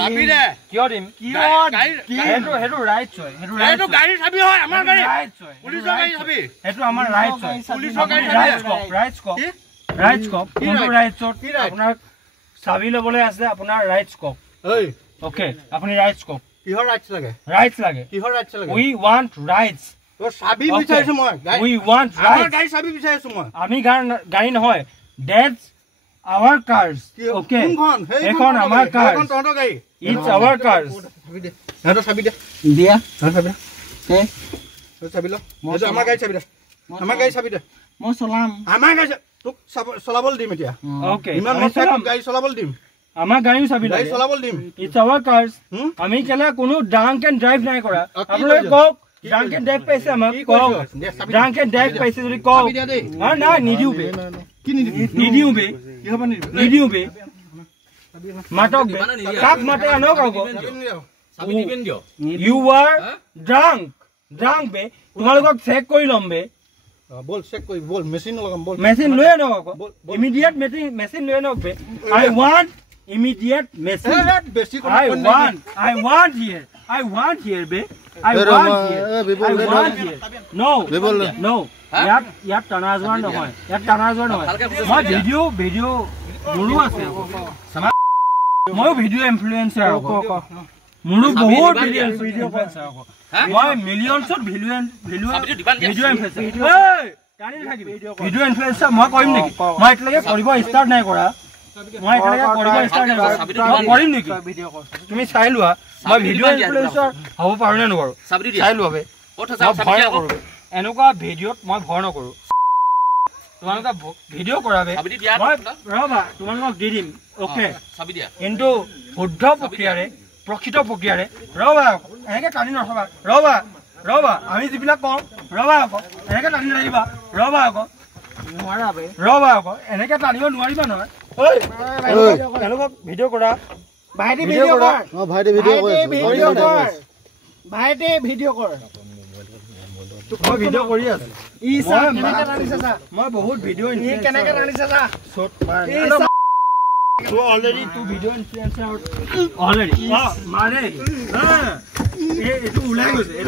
চাবি দে কিয় দিম হেতু ৰাইটছ হয় হেতু গাড়ী চাবি হয় আমাৰ গাড়ী ৰাইটছ হয় পুলিচৰ গাড়ী চাবি হেতু আমাৰ ৰাইটছ হয় পুলিচৰ গাড়ী ৰাইটছ কক কোনটো ৰাইটছত আপোনাৰ চাবি ল'বলৈ আছে আপোনাৰ ৰাইটছ কক ঐ ওকে আপুনি ৰাইটছ কক কিহৰ ৰাইটছ লাগে কিহৰ ৰাইটছ লাগে উই ৱান্ট ৰাইটছ তোৰ চাবি বিচাৰিছো মই উই ৱান্ট আমাৰ ৰাইটছ গাড়ী চাবি বিচাৰিছো মই আমি গাড়ী নহয় দ্যাটছ our cars okay এখন আমাৰ কাৰ এখন তহঁতৰ গাড়ী it's our cars চাবি দে হেতু চাবি দে দিয়া চাবি কে চাবি ল হেতু আমাৰ গাড়ী চাবি দে আমাৰ গাড়ী চাবি দে মই চলাম আমাৰ গাড়ী তোক চলাবলৈ দিম এতিয়া okay ইমান মই গাড়ী চলাবলৈ দিম আমাৰ গাড়ীও চাবি গাড়ী চলাবলৈ দিম it's our cars আমি কেলা কোনো ড্ৰাংক এণ্ড ড্ৰাইভ নাই কৰা আপোনালোকে কওক ড্ৰাংক এণ্ড ড্ৰাইভ পাইছে আমাক কওক ড্ৰাংক এণ্ড ড্ৰাইভ পাইছে যদি কওক না নিদিও বে কি নিদিও বে কি হ'ব নিদিও বে মাতক বে কাক মাতে আনক আকৌ চাবি দিবেন দিও you are drunk বে তোমালোকক চেক কৰি ল'ম বে বল চেক কৰি বল মেচিন লগাম বল মেচিন লৈ আনক আকৌ ইমিডিয়েট মেচিন লৈ আনক বে I want immediate message I want here be I want here no ইয়াত টানাজোৱাৰ নহয় মই ভিডিঅ মোৰো আছে মই ভিডিঅ ইনফ্লুয়েন্সাৰ মোৰো বহুত ভিডিঅ ইনফ্লুয়েন্সাৰ মই মিলিয়নছত ভিডিঅ ইনফ্লুয়েন্সাৰ ভিডিঅ ইনফ্লুয়েন্সাৰ মই কৰিম নেকি মই এতিয়ালৈকে কৰিব ষ্টাৰ্ট নাই কৰা কৰিম নেকি তুমি চাই লোৱা মই ভিডিঅ ইনফ্লুয়েন্সাৰ হ'ব পাৰো নে নোৱাৰো চাই লোৱা বে ভয় নকৰো এনেকুৱা ভিডিঅ'ত মই ভয় নকৰো তোমালোকে ভিডিঅ' কৰাবে মই ৰবা তোমালোকক দি দিম অ'কে কিন্তু শুদ্ধ প্ৰক্ৰিয়াৰে প্ৰকৃত প্ৰক্ৰিয়াৰে ৰবা এনেকে টানি নথবা ৰবা আমি যিবিলাক কওঁ ৰবা আকৌ এনেকে টানি নাহিবা ৰবা আকৌ এনেকে টানিব নোৱাৰিবা নহয় তেওঁলোকক ভিডিঅ' কৰা ভাইটি ভিডিঅ' কৰ ভাইটি ভিডিঅ' কৰ মই ভিডিঅ' কৰি আছো মই বহুত ভিডিঅ' কেনেকে ৰানিছে যা অলৰেডি তু ভিডিঅ' ইনফ্লুয়েন্সাৰ অলৰেডি মানে এইটো ওলাই গৈছে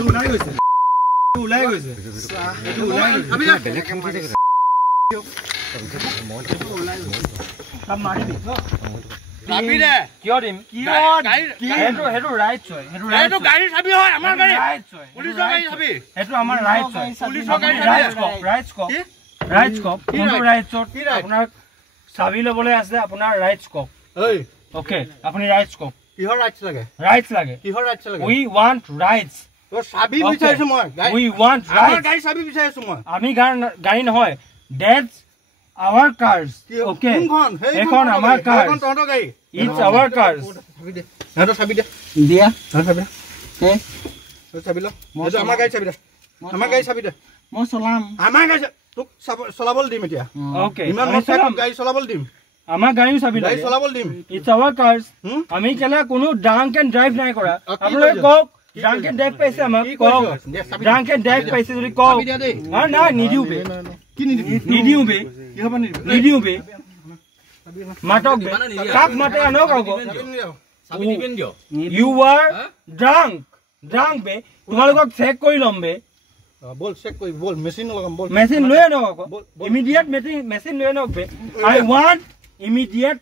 চাবি দে কিয় দিম হেতু ৰাইটছ হয় হেতু গাড়ী চাবি হয় আমাৰ গাড়ী পুলিচৰ গাড়ী চাবি হেতু আমাৰ ৰাইটছ হয় পুলিচৰ গাড়ী ৰাইটছ কক কোনটো ৰাইটছত আপোনাৰ চাবি ল'বলৈ আছে আপোনাৰ ৰাইটছ কক ওকে আপুনি ৰাইটছ কক কিহৰ ৰাইটছ লাগে কিহৰ ৰাইটছ লাগে উই ৱান্ট ৰাইটছ তোৰ চাবি বিচাৰিছো মই উই ৱান্ট আমাৰ গাড়ী চাবি বিচাৰিছো মই আমি গাড়ী নহয় দ্যাটছ our cars okay এখন আমাৰ কাৰ এখন তহঁতৰ গাড়ী it's our cars চাবি দে হেতু চাবি দে দিয়া চাবি কে চাবি ল হেতু আমাৰ গাড়ী চাবি দে আমাৰ গাড়ী চাবি দে মই চলাম আমাৰ গাড়ী তোক চলাবলৈ দিম এতিয়া okay ইমান মই গাড়ী চলাবলৈ দিম আমাৰ গাড়ীও চাবি গাড়ী চলাবলৈ দিম it's our cars আমি কেলা কোনো ড্ৰাংক এণ্ড ড্ৰাইভ নাই কৰা আপোনালোকে কওক ড্ৰাংক এণ্ড ড্ৰাইভ পাইছে আমাক কওক ড্ৰাংক এণ্ড ড্ৰাইভ পাইছে যদি কওক না নিদিও বে কি নিদিও বে কি হ'ব নিদিও বে মাতক বে কাক মাতে আনক আকৌ চাবি দিবেন দিও you are drunk বে তোমালোকক চেক কৰি ল'ম বে বল চেক কৰি বল মেচিন লগাম বল মেচিন লৈ আনক আকৌ ইমিডিয়েট মেচিন লৈ আনক বে I want immediate